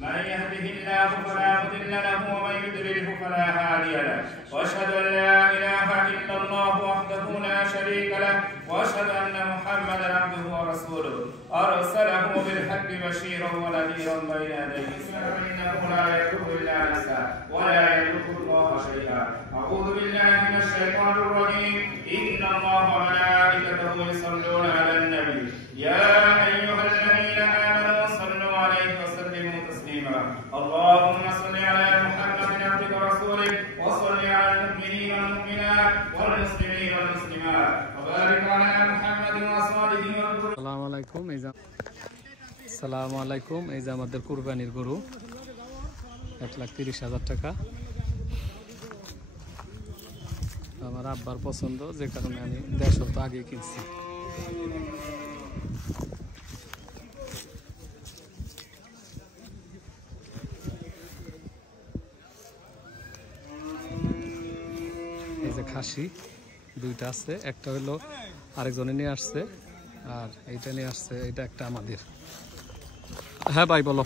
من يهده الله فلا مضل له ومن يضلله فلا هادي له واشهد ان لا اله الا الله وحده لا شريك له واشهد ان محمدا عبده ورسوله ارسله بالحق بشيرا ونذيرا بين يدي الساعه انه لا يضر الا نفسه ولا يضر الله شيئا. اعوذ بالله من الشيطان الرجيم. ان الله وملائكته يصلون على النبي يا ايها الذين امنوا صلوا عليه وسلموا تسليما. اللهم صل على محمد عبدك ورسولك وصل على المؤمنين والمؤمنات والمسلمين والمسلمات وبارك على محمد واصحابه وسلم. আসসালামু আলাইকুম। আসসালামু আলাইকুম। এই যে আমাদের কুরবানির গরু 1,30,000 টাকা। আমার আব্বার পছন্দ, যে কারণে আমি 1.5 সপ্তাহ আগে কিনছি। এই যে খাসি দুইটা আছে, একটা হলো আরেকজনে নিয়ে আসছে আর এইটা নিয়ে আসছে, এটা একটা আমাদের। হ্যাঁ ভাই বলো।